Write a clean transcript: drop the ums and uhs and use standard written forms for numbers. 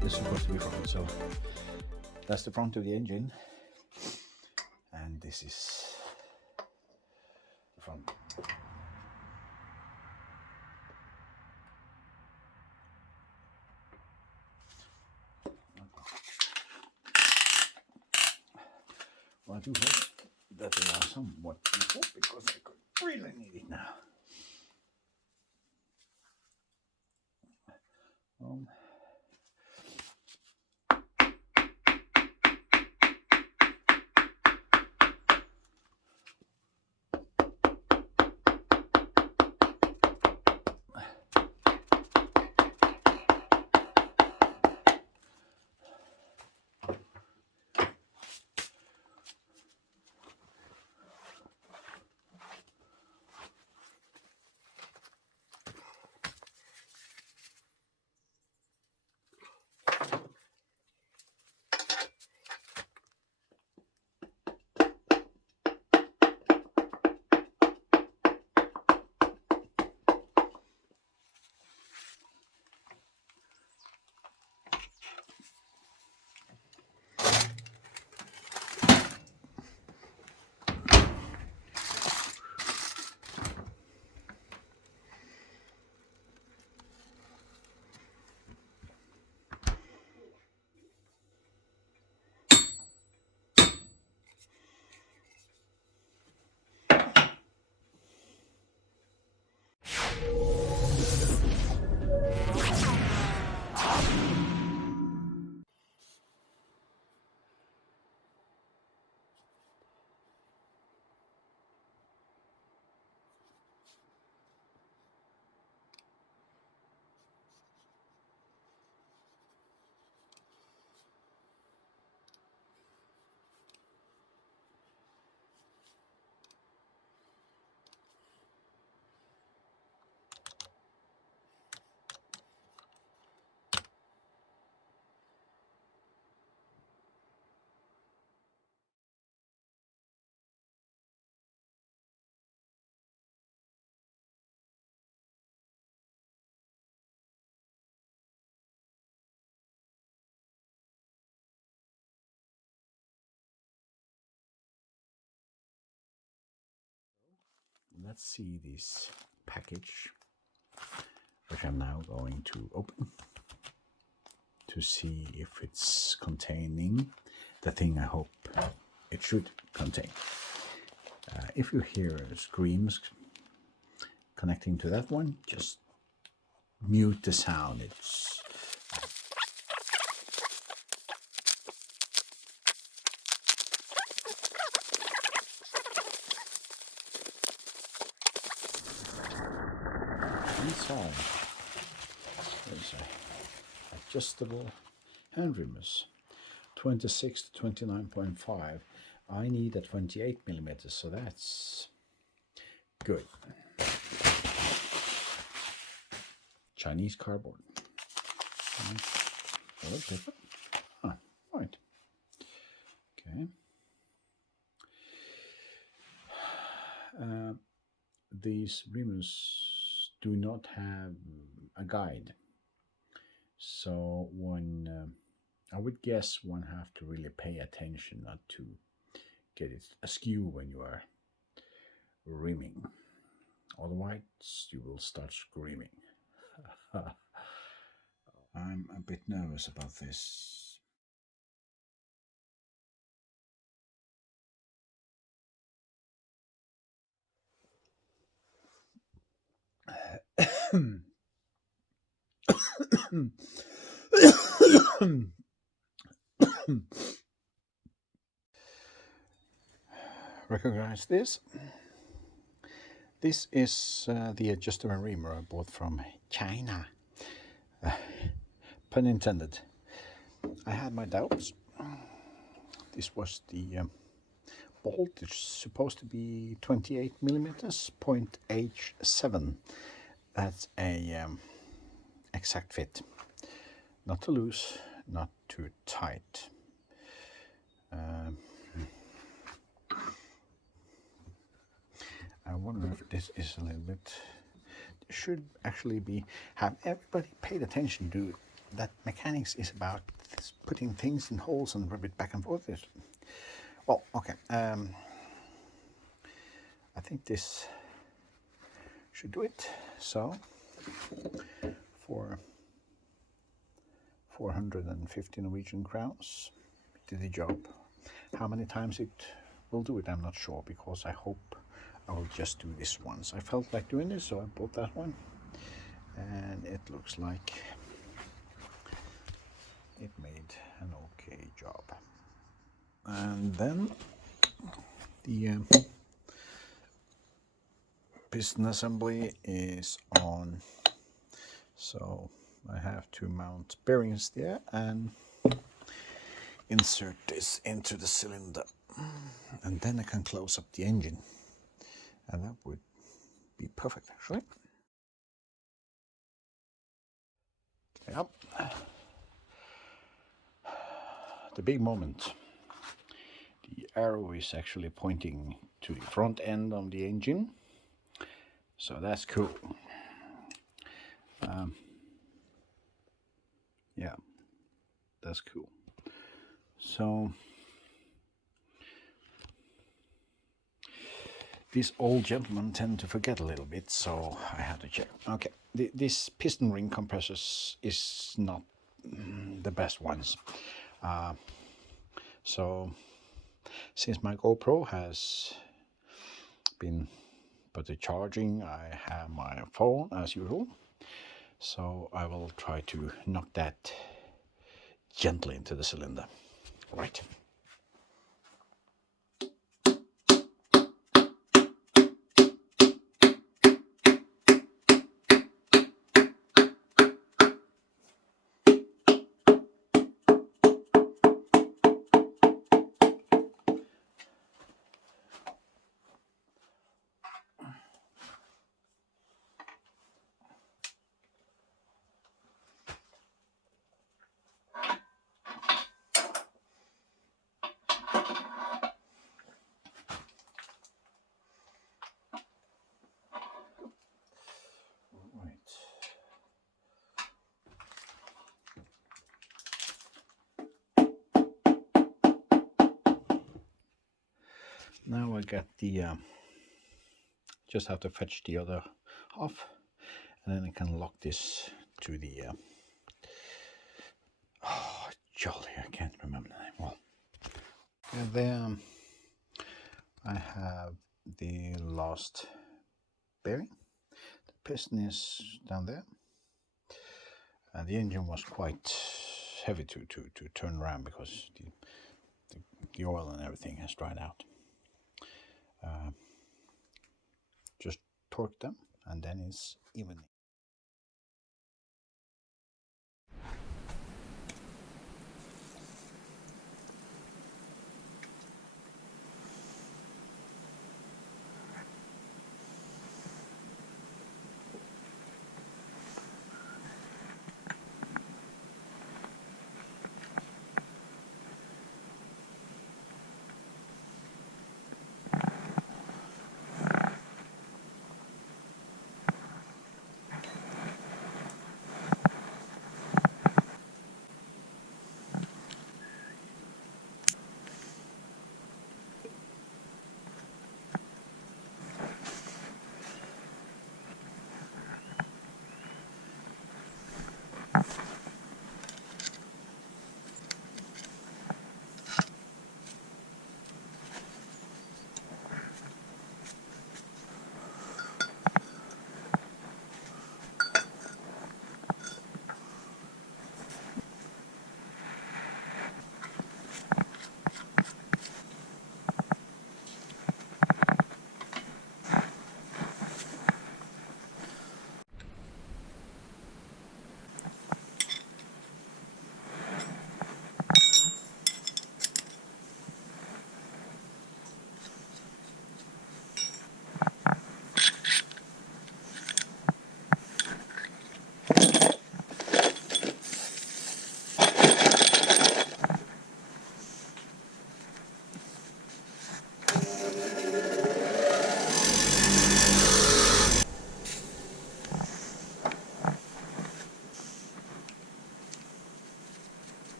This is supposed to be front, so that's the front of the engine, and this is the front. Well, I do hope that they are somewhat useful because I could really need it now. Let's see this package, which I'm now going to open to see if it's containing the thing I hope it should contain. If you hear screams connecting to that one, just mute the sound. It's inside. There's a adjustable hand remus, 26 to 29.5. I need a 28 millimeters, so that's good. Chinese cardboard. Toilet paper. Ah, right. Okay. These remus do not have a guide, so one I would guess one have to really pay attention not to get it askew when you are rimming. Otherwise, you will start screaming. I'm a bit nervous about this. Recognize this? This is the adjuster and reamer I bought from China. Pun intended. I had my doubts. This was the bolt. It's supposed to be 28 millimeters, point H7. That's a exact fit. Not too loose, not too tight. I wonder if this is a little bit. Should actually be. Have everybody paid attention to that? Mechanics is about putting things in holes and rub it back and forth. Well, okay. I think this should do it. So for 450 Norwegian crowns, did the job. How many times it will do it, I'm not sure, because I hope I will just do this once. I felt like doing this, so I bought that one, and it looks like it made an okay job. And then the piston assembly is on, so I have to mount bearings there and insert this into the cylinder, and then I can close up the engine, and that would be perfect actually. Yep. The big moment. The arrow is actually pointing to the front end of the engine, so that's cool. Yeah, that's cool. So these old gentlemen tend to forget a little bit, so I had to check. Okay, this piston ring compressors is not the best ones. So since my GoPro has been put to charging, I have my phone as usual. So I will try to knock that gently into the cylinder. Right. Now I got the, just have to fetch the other half, and then I can lock this to the, oh, jolly, I can't remember the name. Well, and then I have the last bearing. The piston is down there, and the engine was quite heavy to turn around because the oil and everything has dried out. Just torque them, and then it's even.